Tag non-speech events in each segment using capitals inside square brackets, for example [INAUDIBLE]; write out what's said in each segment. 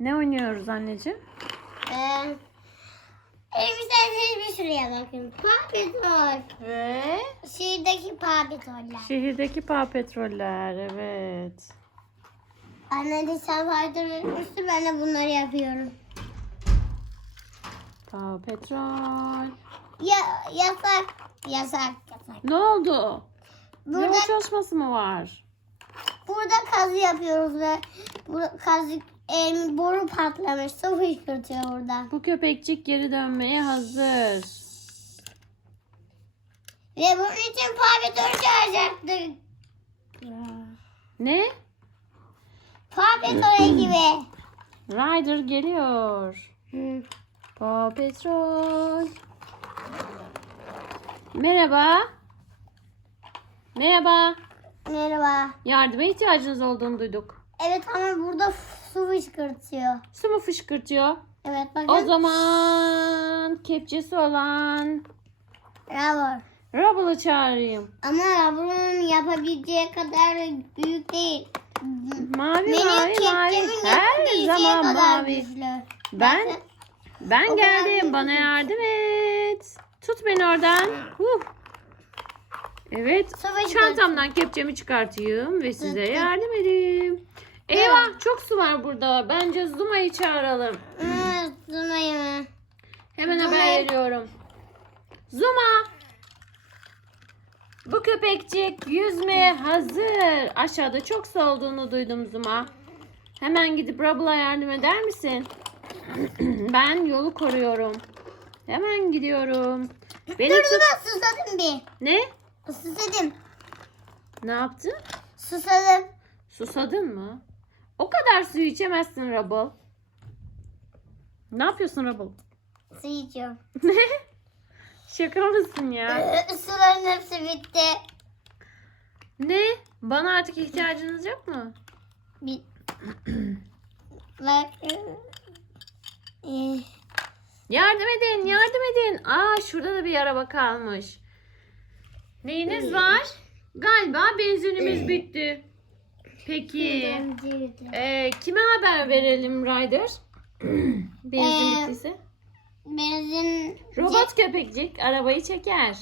Ne oynuyoruz anneciğim? Ee, elbiseniz bir şuraya bakın. Papetrol. Ve Şiirdeki papetoller. şehirdeki Paw Patrol'ler evet. Anne de sen vardır vermişti. Ben de bunları yapıyorum. Paw Patrol. Ya, yasak. Yasak. Yasak. Ne oldu? Burada, Yol çalışması mı var? burada kazı yapıyoruz ve bu kazı e, boru patlamış. Su fışkırtıyor burada. Bu köpekçik geri dönmeye hazır. Ve bunun için papetol çağıracaktık. Ne? Papetol ekibi. Ryder geliyor. Hı. Paw Patrol. Merhaba. Merhaba. Merhaba. Yardıma ihtiyacınız olduğunu duyduk. Evet ama burada su fışkırtıyor. Su mu fışkırtıyor? Evet bakın. O zaman kepçesi olan Bravo. Rubble'ı çağırayım. Ama bunun yapabileceği kadar büyük değil. Mavi Benim mavi mavi. kepçemin Her yapabileceği zaman kadar mavi. güçlü. Ben Bakın. ben O kadar geldim. büyük Bana değil. yardım et. Tut beni oradan. Huh. Evet. Savaş Çantamdan kepçemi çıkartayım ve size yardım edeyim. Eyvah çok su var burada. Bence Zuma'yı çağıralım. Hı, Zuma'yı mı? Hemen Zuma. haber veriyorum. Zuma. Bu köpekçik yüzmeye hazır. Aşağıda çok su olduğunu duydum Zuma. Hemen gidip Rubble'a yardım eder misin? [CLEARS THROAT] ben yolu koruyorum. Hemen gidiyorum. Beni Dur tut. Zuma susadım bir. Ne? Susadım. Ne yaptın? Susadım. Susadın mı? O kadar suyu içemezsin Rubble. Ne yapıyorsun Rubble? Su içiyorum. Ne? [LAUGHS] Şaka mısın ya? Suların hepsi bitti. Ne? Bana artık ihtiyacınız yok mu? Bir... [CLEARS THROAT] Bak. Ee, Yardım edin, yardım edin. Aa şurada da bir araba kalmış. Neyiniz var? Galiba benzinimiz bitti. Peki. e, kime haber verelim Ryder? [CLEARS THROAT] Benzin Ee, bittiyse. Benzin... Robot köpekcik arabayı çeker.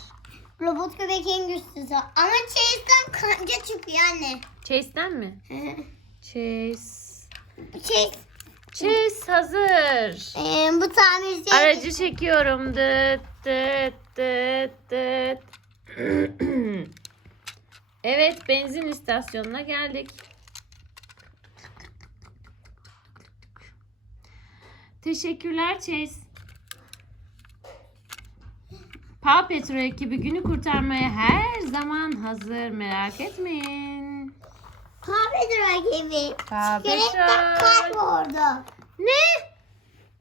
Robot köpek en güçlüsü. Ama Chase'den kanca çıkıyor anne. Chase'den mi? Chase. Chase. Chase hazır. Ee, bu tamirci... Aracı çekiyorum. Dıt dıt dıt dıt. [CLEARS THROAT] evet benzin istasyonuna geldik. Teşekkürler Chase. Paw Patrol ekibi günü kurtarmaya her zaman hazır merak etmeyin. Kahve gibi. Paw Çikolattan Patrol. kayboldu. Ne?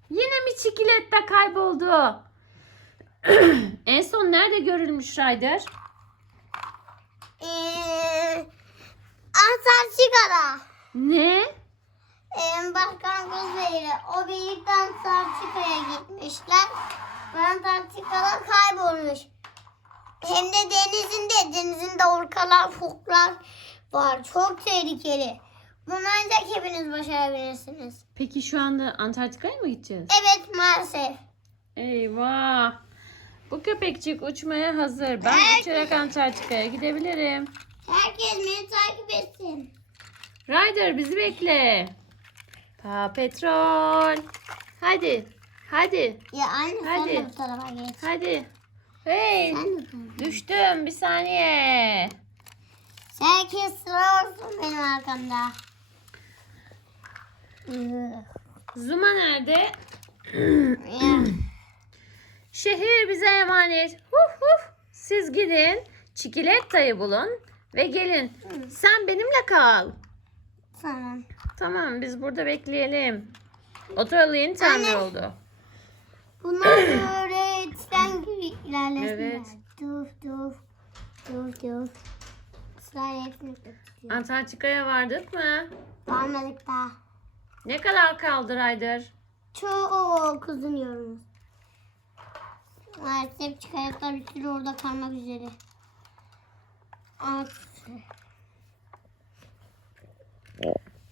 Yine mi çikolata kayboldu? [CLEARS THROAT] en son nerede görülmüş Ryder? Ee, Antarktika'da. Ne? Ee, Başkan Kuzeyli. O birlikte Antarktika'ya gitmişler. Ve Antarktika'da kaybolmuş. Hem de denizinde. Denizinde orkalar, foklar var. Çok tehlikeli. Bunu ancak hepiniz başarabilirsiniz. Peki şu anda Antarktika'ya mı gideceğiz? Evet maalesef. Eyvah. Bu köpekçik uçmaya hazır. Ben Evet. uçarak Antarktika'ya gidebilirim. Herkes beni takip etsin. Ryder bizi bekle. Pa petrol. Hadi. Hadi. Ya anne sen Hadi. de bu tarafa geç. Hadi. Hey. Sen de bu tarafa. Düştüm bir saniye. Herkes sıra olsun benim arkamda. Zuma nerede? [CLEARS THROAT] Şehir bize emanet. Huf huf. Siz gidin. Çikolatayı bulun ve gelin. Sen benimle kal. Tamam. Tamam biz burada bekleyelim. Otoyolu yeni tamir Anne. oldu. Bunlar böyle tren gibi ilerlesinler. Evet. Duf duf. Duf duf. Sırayla hepsini. Antarktika'ya vardık mı? Varmadık daha. Ne kadar kaldı Ryder? Çok yolumuz. Maalesef çıkartlar bir sürü orada kalmak üzere. At.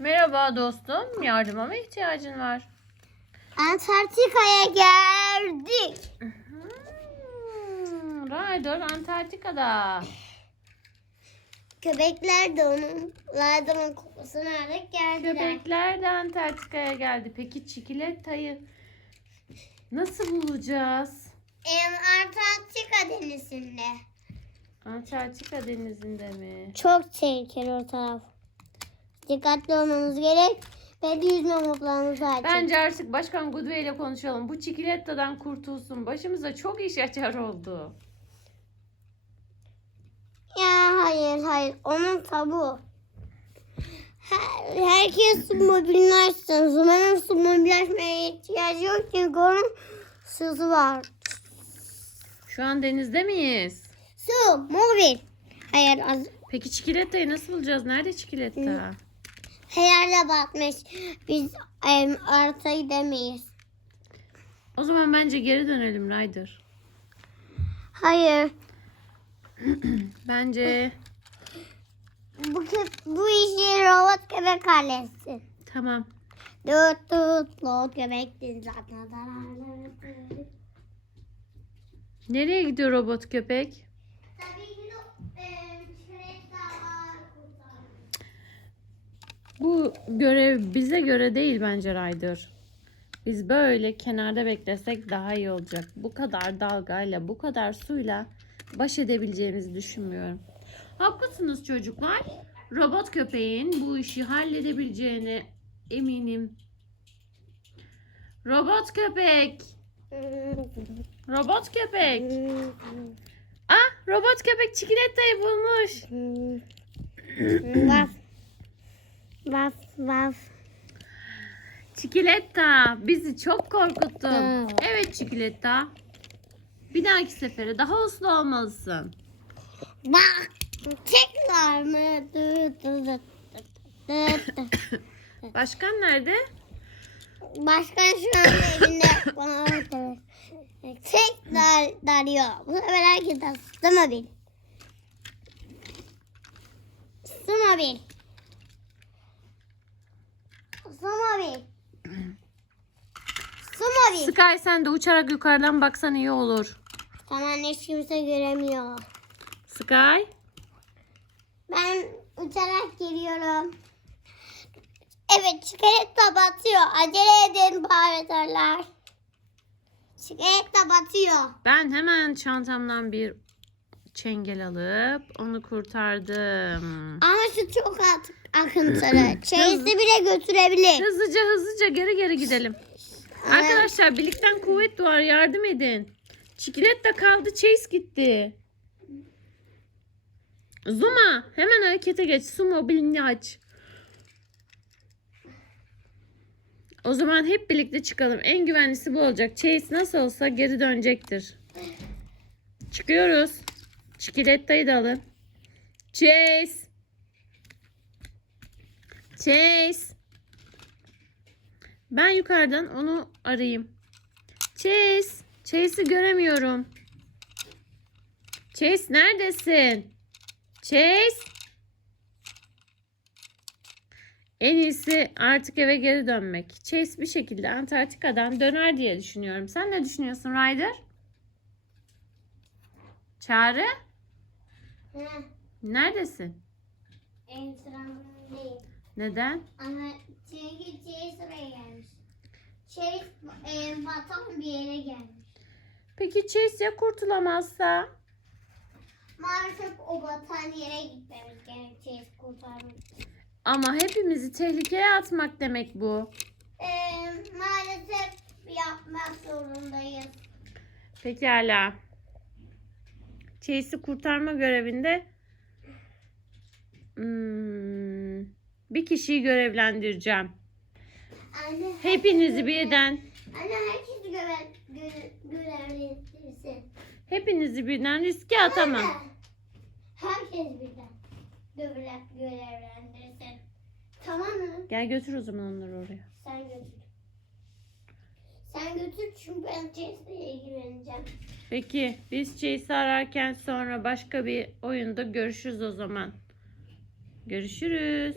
Merhaba dostum. Yardıma mı ihtiyacın var? Antarktika'ya geldik. Hmm, Ryder Antarktika'da. Köpekler de onun ladımın kokusunu alarak geldiler. Köpekler de Antarktika'ya geldi. Peki çikolatayı nasıl bulacağız? Em, Antarktika denizinde. Antarktika denizinde mi? Çok tehlikeli o taraf. Dikkatli olmamız gerek. Ve de yüzme mutlarımız açın. Bence artık Başkan Goodway ile konuşalım. Bu çikolata'dan kurtulsun. Başımıza çok iş açar oldu. Ya hayır hayır onun tabu. Her, herkes mobilleşsin. Zumanın su mobilleşmeye ihtiyacı yok çünkü onun sızı var. Şu an denizde miyiz? Su mobil. Hayır az, Peki çikolatayı nasıl bulacağız? Nerede çikolata? Hayalde batmış. Biz em, arta gidemeyiz. O zaman bence geri dönelim Ryder. Hayır. [CLEARS THROAT] Bence Bu, bu işi robot köpek halletsin. tamam. Tut tut lo köpektin zaten. Nereye gidiyor robot köpek? Bu görev bize göre değil bence Ryder. Biz böyle kenarda beklesek daha iyi olacak. Bu kadar dalgayla, bu kadar suyla baş edebileceğimizi düşünmüyorum. Haklısınız çocuklar. Robot köpeğin bu işi halledebileceğine eminim. Robot köpek. Robot köpek. Ah, robot köpek çikolatayı bulmuş. [LAUGHS] Vaf. Vaf. Çikolata bizi çok korkuttun. Evet. Evet Çikolata. Bir dahaki sefere daha uslu olmalısın. Bak. Tekrar mı? [COUGHS] Başkan nerede? Başkan şu an elinde [COUGHS] bana bakıyor. Tekrar darıyor. Bu sefer herkes de Sımabil. Sımabil. Sımabil. Sımabil. Sky sen de uçarak yukarıdan baksan iyi olur. Tamam hiç kimse göremiyor. Sky. Ben uçarak geliyorum. Evet çikolata batıyor. Acele edin bağırırlar. Çikolata batıyor. Ben hemen çantamdan bir çengel alıp onu kurtardım. Ama şu çok akıntılı. [CLEARS THROAT] Çeyiz'i bile götürebilir. Hızlıca hızlıca geri geri gidelim. Arkadaşlar birlikten kuvvet doğar yardım edin. Çikolata kaldı Chase gitti. Zuma hemen harekete geç. Su mobilini aç. O zaman hep birlikte çıkalım. En güvenlisi bu olacak. Chase nasıl olsa geri dönecektir. Çıkıyoruz. Çikolatayı da alın. Chase. Chase. Ben yukarıdan onu arayayım. Chase. Chase'i göremiyorum. Chase neredesin? Chase. En iyisi artık eve geri dönmek. Chase bir şekilde Antarktika'dan döner diye düşünüyorum. Sen ne düşünüyorsun Ryder? Çağrı? Hı, Neredesin? değil. Neden? Ama çünkü Chase oraya gelmiş. Chase e, batan bir yere gelmiş. Peki Chase ya kurtulamazsa? Maalesef o batan yere gitmemiz gerek Chase kurtarmak için. Ama hepimizi tehlikeye atmak demek bu. E, maalesef yapmak zorundayız. Pekala. Chase'i kurtarma görevinde hmm, bir kişiyi görevlendireceğim. Anne, Hepinizi birden Anne herkesi görev, görev, görevlendirsin. hepinizi birden riske atamam. Anne, Herkes birden görev, görevlendirsin. Tamam mı? Gel götür o zaman onları oraya. Sen götür. Sen götür çünkü ben Chase'le ilgileneceğim. Peki biz Chase'i ararken sonra başka bir oyunda görüşürüz o zaman. Görüşürüz.